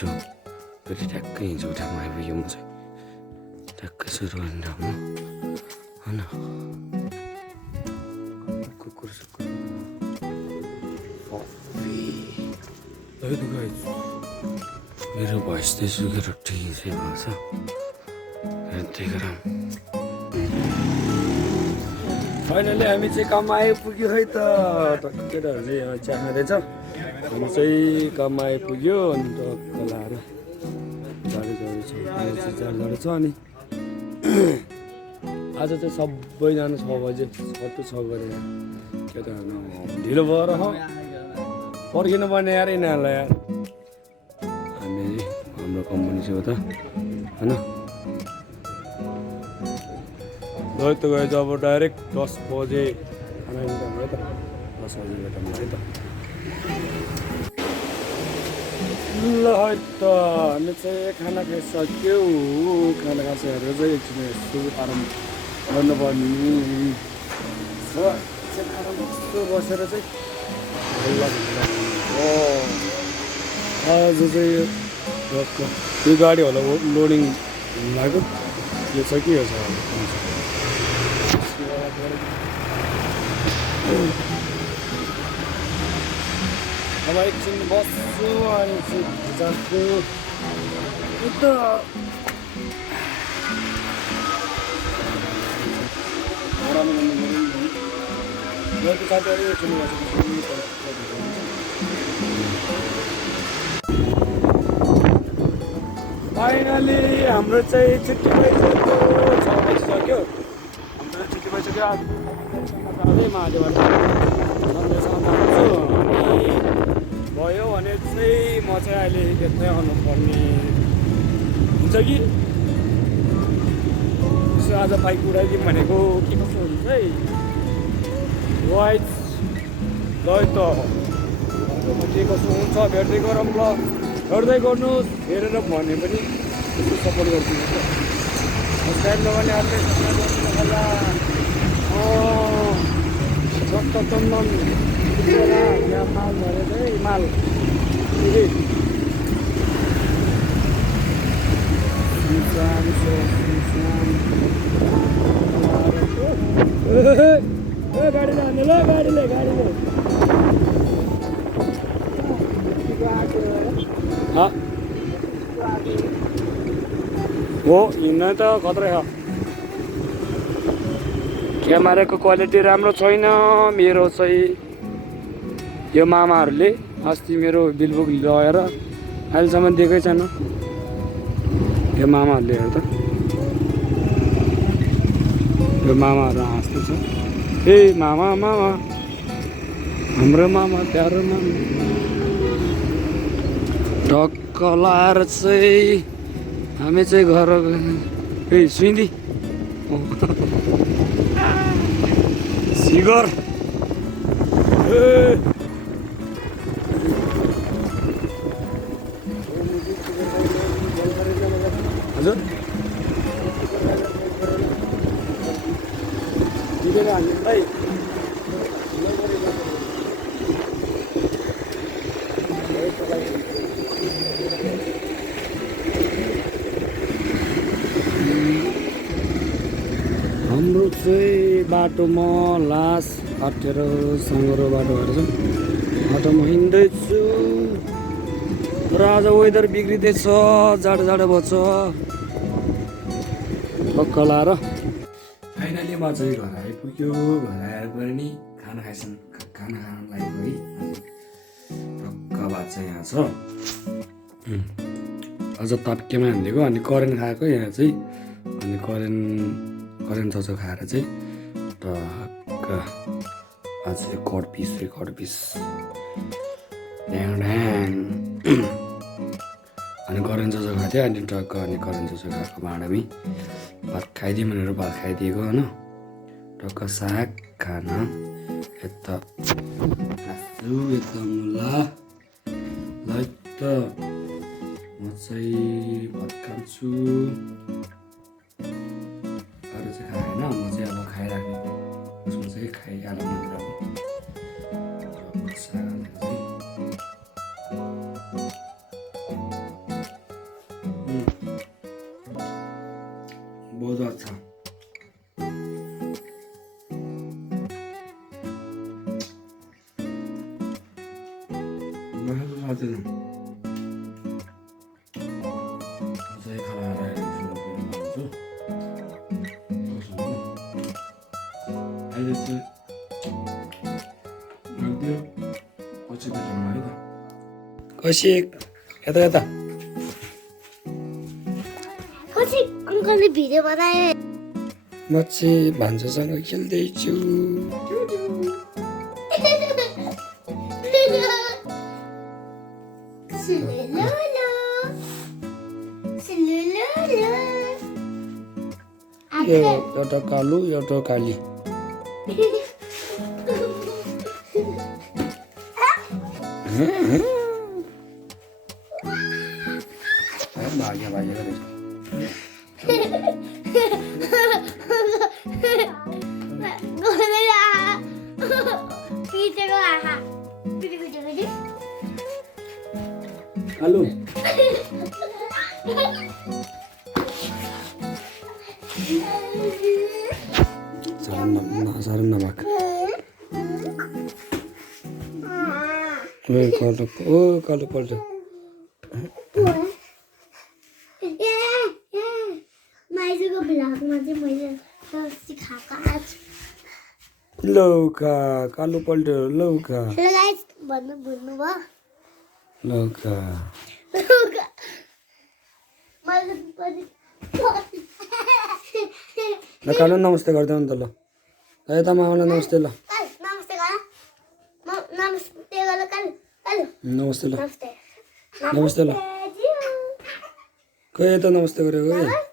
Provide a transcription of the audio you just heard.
छु फेरि ठ्याक्कै हिजो ठाउँमा आइपुग्यो म चाहिँ ठ्याक्कै सुरु गर्ने ठाउँमा होइन कुकुर सुकुर मेरो भोइस चाहिँ सुकेर ठिक चाहिँ भएको छ त्यही कारण फाइनली हामी चाहिँ काममा आइपुग्यो है त केटाहरू चाहिँ चिया खाँदैछ हामी चाहिँ काममा आइपुग्यो अनि टक्क लाएर जाडो छ अनि आज चाहिँ सबैजना 6 बजे 6 गरेर केटाहरू ढिलो भएर पर्खिनु पर्ने यार यिनीहरूलाई यार हामी हाम्रो कम्पनी चाहिँ हो त होइन गयो त गयो अब डाइरेक्ट 10 बजे खाना खानु है त 10 बजे भेटौँ है त ल है त हामी चाहिँ खाना खाइसक्यौ खाना खाइसकेर चाहिँ एकछिन यस्तो आराम गर्नुपर्ने यस्तो बसेर चाहिँ आज चाहिँ यो गाडी होला लोडिङ लाग्यो यो छ कि यो छ अब एकछिन बस्छु अनि जान्छु उता साथीहरू एकछिन फाइनली हाम्रो चाहिँ छुट्टी भइसक्यो 6 बजिसक्यो हाम्रो छुट्टी भइसक्यो जाँदै महादेवबाट सन्देशमा जान्छु अनि भयो भने चाहिँ म चाहिँ अहिले यतै आउनुपर्ने हुन्छ कि यसो आज बाइक उडाइदिउँ भनेको के कस्तो हुन्छ है वाइट ल त के कसो हुन्छ भेट्दै गरौँ ल गर्दै गर्नुहोस् हेरेर भने पनि यसो सपोर्ट गरिदिनु त सब्सक्राइब नगर्नेहरूले सब्सक्राइब गरिदिनु होला चन्दन यहाँ माल भरे चाहिँ माल गाडीले हान्नु ल गाडीले हो हिँड्न त खत्रै छ क्यामेराको क्वालिटी राम्रो छैन मेरो चाहिँ यो मामाहरूले अस्ति मेरो बिलबुक लगेर अहिलेसम्म दिएकै छैन यो मामाहरूले हेर त यो मामाहरू हाँस्दैछ ए मामा हाम्रो मामा प्यारो मामा ढक्क लाएर चाहिँ हामी चाहिँ घर ए सुइदी सिगर हजुर भाइ हाम्रो चाहिँ बाटोमा लास अटेर सङ्गरो बाटो भएर चाहिँ बाटोमा हिँड्दैछु र आज वेदर बिग्रिँदैछ जाडो बच्छ पक्क लाएर फाइनली म चाहिँ घर आइपुग्यो घर आएर पनि खाना खान लागेको है पक्क भात चाहिँ यहाँ छ अझ तड्केमा हानिदिएको अनि करेन्ट खाएको यहाँ चाहिँ अनि करेन्ट चचो खाएर चाहिँ टक्क आज कड पिस ड्याङ अनि करेन्ट चचो खाएको थियो अनि टक्क अनि करेन्ट चचो खाएको भाँडामै भात खाइदिउँ भनेर भात खाइदिएको होइन टक्क साग खाना यता मुला ल त म चाहिँ भात खान्छु अरू चाहिँ खाएन म चाहिँ अब खाइराख्ने उसमा चाहिँ खाइहाल्नु भनेर साग हालेर चाहिँ गर्दैन चाहिँ खाना अहिले चाहिँ राखिदियो पछि भेटौँ है त कौशिक यता यता कौशिक अङ्कलले भिडियो बनाए म चाहिँ भान्जासँग खेल्दैछु एउटा कालो एउटा काली भाग्य भाग्य गरेछ हेलो साह्रो नभाग ओ कालो पल्ट माइजूको भ्लगमा चाहिँ मैले सिकाएको आज लौका कालो पल्ट लौका हेलो गाइस भन्नु भुल्नु भयो लौका मैले पनि ल कालो नमस्ते गरिदेऊ नि त ल यता मामालाई नमस्ते ल नमस्ते गर नमस्ते गर कालु नमस्ते ल नमस्ते नमस्ते ल खै यता नमस्ते गरेको है